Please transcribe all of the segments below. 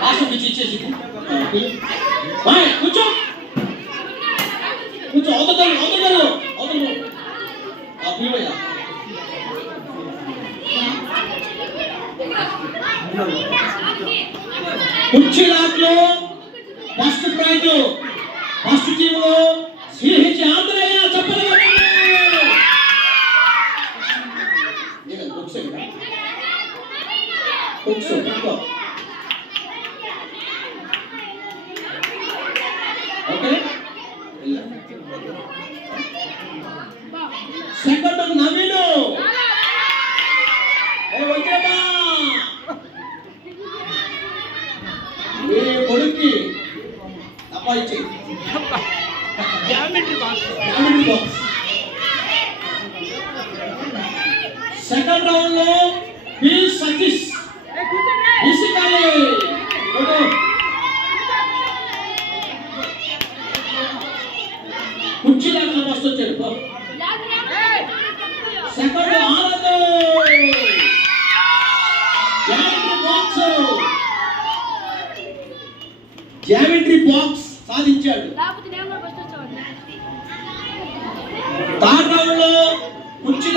రాష్ట్రం నుంచి ఇచ్చేసి కూర్చో కూర్చో అవతలు అవతలు అవతలు ఆ పిలువయ్యా కుర్చీ లాట్లో ఫస్ట్ ప్రైజ్ ఫస్ట్ టీంలో సిహెచ్ ఆంధ్రయ్య సంకటం నవీను. మీ కొడుక్కి? అపాయించి geometry box geometry box second రౌండ్లో సెకండరీ బాక్స్ సాధించాడు. థర్డ్ రౌండ్లో కుర్చీ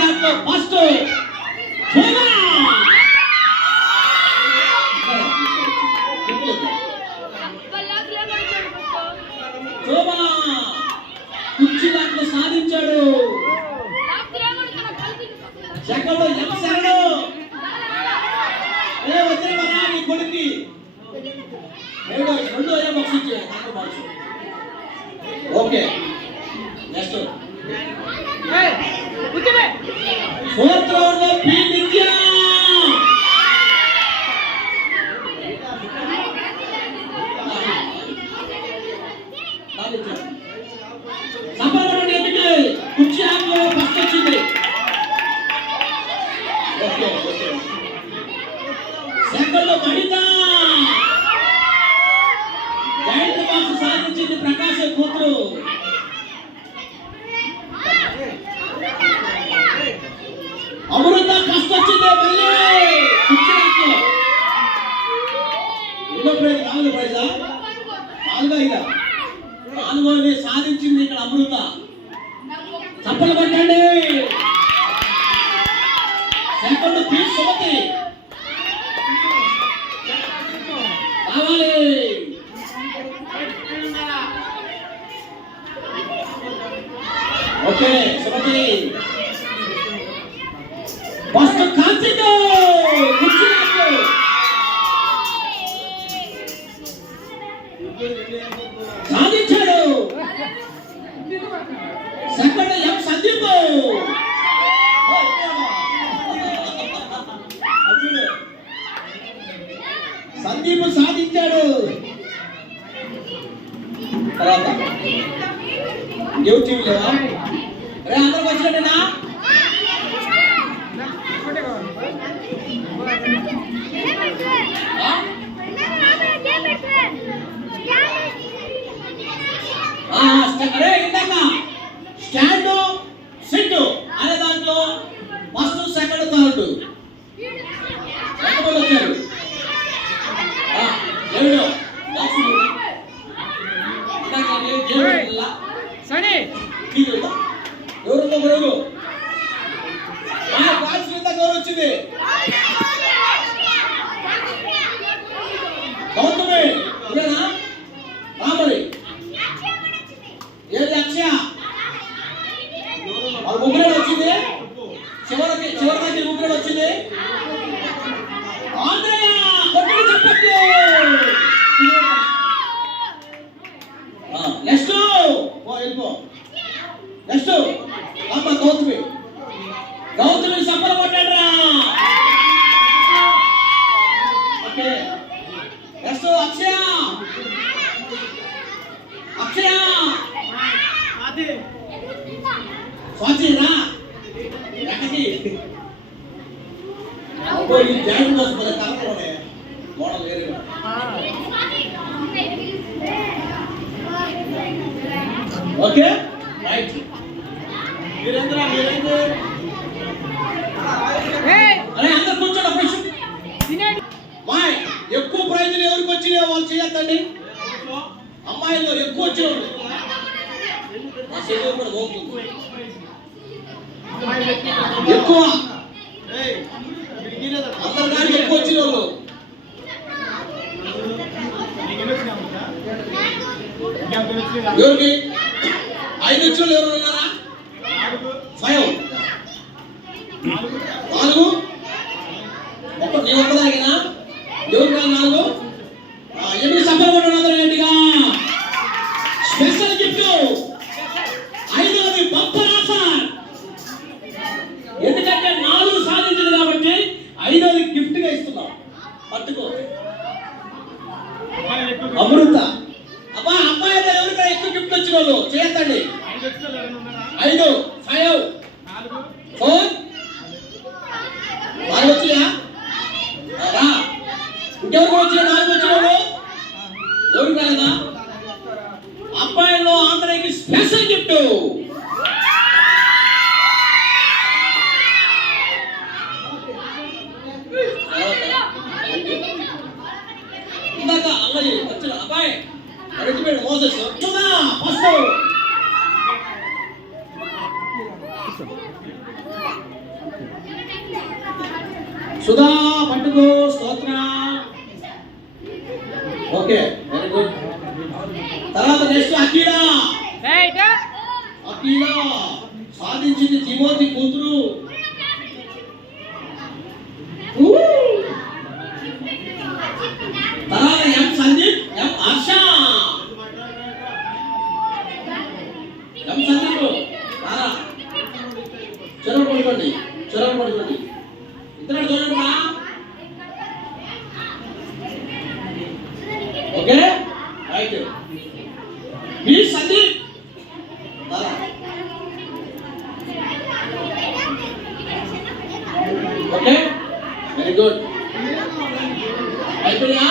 న్యూ టీవీ లేవా రే అందరూ వచ్చినట్టేనా అరే ఇంత నెక్స్ట్. అమ్మ గౌతమి. గౌతమి సంబర పడ్డాడ్రా ఓకే. నెక్స్ట్ అక్షయ. అక్షయ. స్వాతిరా ఎక్కడికి పోయి జాయిన్ కోసం కదా కలపడే మోడల్ వేరే ఓకే. రైట్. ఎక్కువ ప్రయోజనం ఎవరికి వచ్చినా వాళ్ళు చేయొద్దండి. అమ్మాయిలు ఎక్కువ వచ్చేవాళ్ళు ఎక్కువ. అందరు కానీ ఎక్కువ వచ్చిన వాళ్ళు. ఎవరికి? ఐదు వచ్చిన వాళ్ళు ఎవరు ఉన్నారా? ఫైవ్. నాలుగు. ఒక్క నీ ఒక్కదానికేనా ఎవరు కాదు నాలుగు ఆ, ఎనిమిది సఫలం అందరూ గట్టిగా స్పెషల్ గిఫ్ట్ ఐదవది బంపర్ ఆఫర్ ఎందుకంటే నాలుగు సాధించింది కాబట్టి ఐదవది గిఫ్ట్గా ఇస్తున్నాం పట్టుకో అమృత అబ్బా అబ్బాయి ఎవరికైనా ఎక్కువ గిఫ్ట్ వచ్చిన వాళ్ళు చేయొద్దండి ఐదు ఫైవ్ ఫోర్ నాలుగు వచ్చినా రా ఇంకెవరికి వచ్చిన నాలుగు వచ్చిన వాళ్ళు ఎవరికి రాలేదా అబ్బాయిలో ఆంధ్రకి స్పెషల్ గిఫ్ట్ ఇందాక అల్లయ్య వచ్చిన అబ్బాయి రెడ్డిపేట మోసెస్ ఫస్ట్. సుధా పట్టుకో స్తోత్ర. ఓకే. తర్వాత నెక్స్ట్ అఖీలా. అఖీలా. సాధించింది తిమోతి కూతురు. మీ సందీప్! Okay very good. అయిపోయా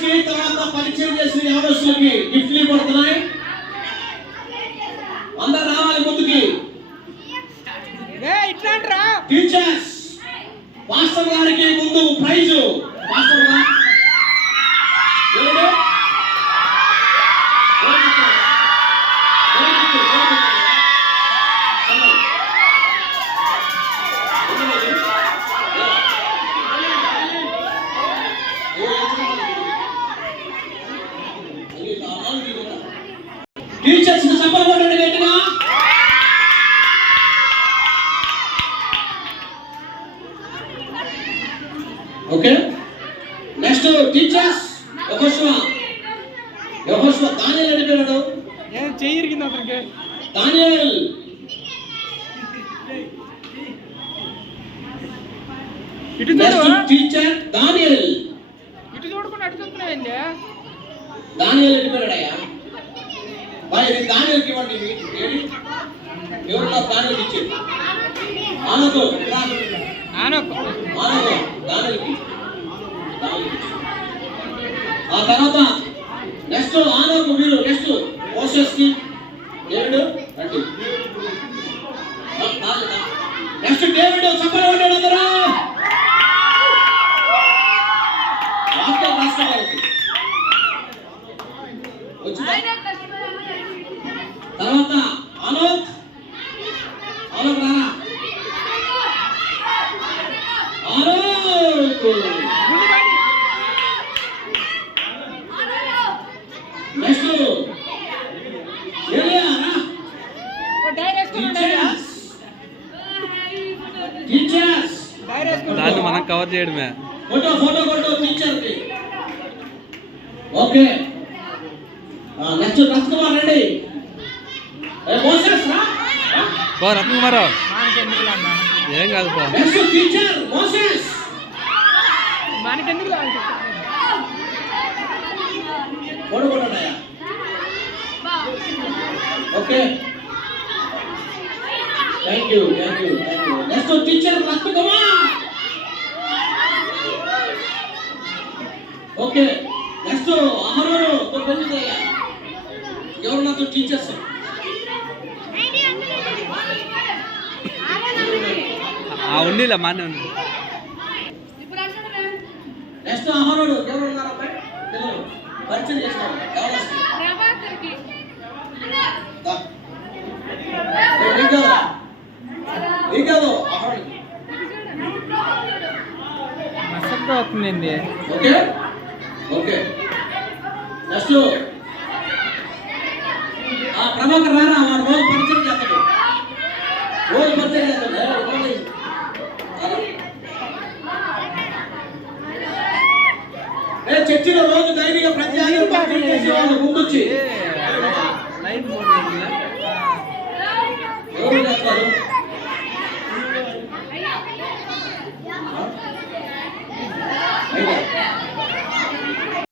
కి తర్వాత పరిచయం చేసిన యవనస్తులకి గిఫ్ట్లు పడుతున్నాయి అందరు రావాలి ముందుకి. టీచర్స్ మాస్టర్ గారికి ముందు ప్రైజ్. మాస్టర్గా ఎవరు? ఎవరు ఇచ్చారు? ఎవరు ఇచ్చారు? ఎవరు ఇచ్చారు? చెప్పండి. ఎవరు ఇది? టీచర్స్ చెప్పలు కొట్టండి గట్టిగా ఓకే నెక్స్ట్ టీచర్స్ యహోష్వ పిల్లడు ఏం చెయ్యి ఇరిగింది అతనికి. దానియల్. ఇటు చూడు. టీచర్ దానియల్. ఇటు చూడకుండా అటు చూస్తున్నాయండి దానియల్ అని పిల్లడయ్యా మరి ఇది దానియల్కి ఇవ్వండి? ఎవరున్నా దానియల్కి ఇచ్చేది ఆనకు. ఆనకు. దానియల్కి దానియల్కి. ఆ తర్వాత నెక్స్ట్ ఆనకు మీరు నెక్స్ట్ మోసెస్కి డేవిడ్ రండి నెక్స్ట్ డేవిడ్ చెప్పలు ఉంటాడు అందరూ. వాక్యం రాసుకోవాలి తర్వాత ఆలోక్ ఆలోక్ రారా ఆలోక్ ముందు బయట నెక్స్ట్ ఏలియా రా డైర్ వేసుకున్నాడు టీచర్స్ టీచర్స్ డైర్ దాన్ని వేసుకున్నాడు మనం కవర్ చేయడమే. ఫోటో ఫోటో కొట్టు టీచర్కి. ఓకే. నెక్స్ట్ రెడ్డి. ఏ మోసెస్ రా? బా ఎందుకు లాగా ఏం కాదు నెక్స్ట్ టీచర్ మోసెస్. మనకి ఎందుకు లాగా ఫోటో కొట్టండి okay. Thank you thank you thank you next teacher Ratkumar okay next అమరుడు పొందుతాయా ఎవరు నాతో టీచర్స్ ఆ ఉండిలే మానే ఉంది నెక్స్ట్ అమరుడు ఎవరు ఉన్నారు పిల్లలు. పరిచయం చేసుకోండి. ఎవరు అవుతుందండి ఓకే? ఓకే. నెక్స్ట్ ఆ ప్రభాకర్ రారా వాడు రోజు పరిచయం చేస్తాడు. రోజు పరిచయం చేస్తాడు. చర్చిలో రోజు ధైర్యంగా ప్రతి ఆలయం పరిచయం చేసే వాళ్ళు ముందొచ్చి. ఎవరు చేస్తారు?